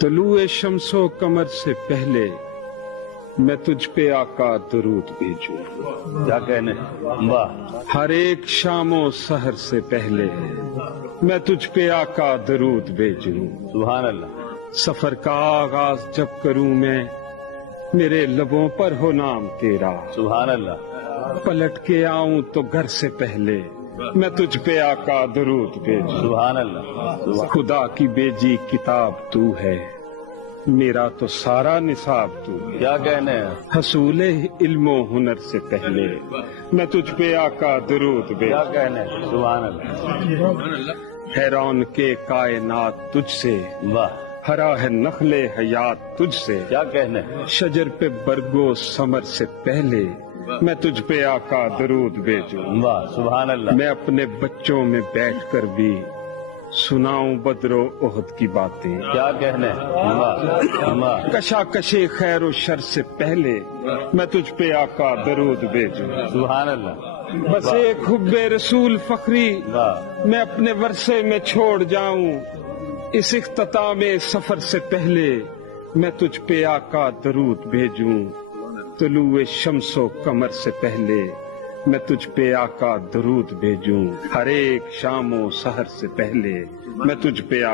طلوع شمس و قمر سے پہلے میں تجھ پہ آقا درود بھیجوں، کیا کہنے، واہ، ہر ایک شام و سحر سے پہلے میں تجھ پہ آقا درود بھیجوں۔ سبحان اللہ، سفر کا آغاز جب کروں میں میرے لبوں پر ہو نام تیرا، سبحان اللہ، پلٹ کے آؤں تو گھر سے پہلے میں تجھ پہ آقا درود بھیجوں۔ سبحان اللہ، خدا کی بیجی کتاب تو ہے، میرا تو سارا نصاب تو ہے، کیا کہنے، حصول علم و ہنر سے پہلے میں تجھ پہ آقا درود کیا بھیجوں۔ کہنے، سبحان اللہ، حیران کے کائنات تجھ سے، واہ، ہرا ہے نخل حیات تجھ سے، کیا کہنے، شجر پہ برگو ثمر سے پہلے میں تجھ پہ آقا درود بھیجوں۔ واہ، سبحان اللہ، میں اپنے بچوں میں بیٹھ کر بھی سناؤں بدر و احد کی باتیں، کیا کہنے، واہ، واہ، کشاکش خیر و شر سے پہلے میں تجھ پہ آقا درود بھیجوں۔ سبحان اللہ، بس ایک حب رسول فخری واہ، میں اپنے ورثے میں چھوڑ جاؤں، اس اختتام سفر سے پہلے میں تجھ پہ آقا درود بھیجوں۔ طلوع شمس و قمر سے پہلے میں تجھ پہ آقا درود بھیجوں، ہر ایک شام و سحر سے پہلے میں تجھ پہ آقا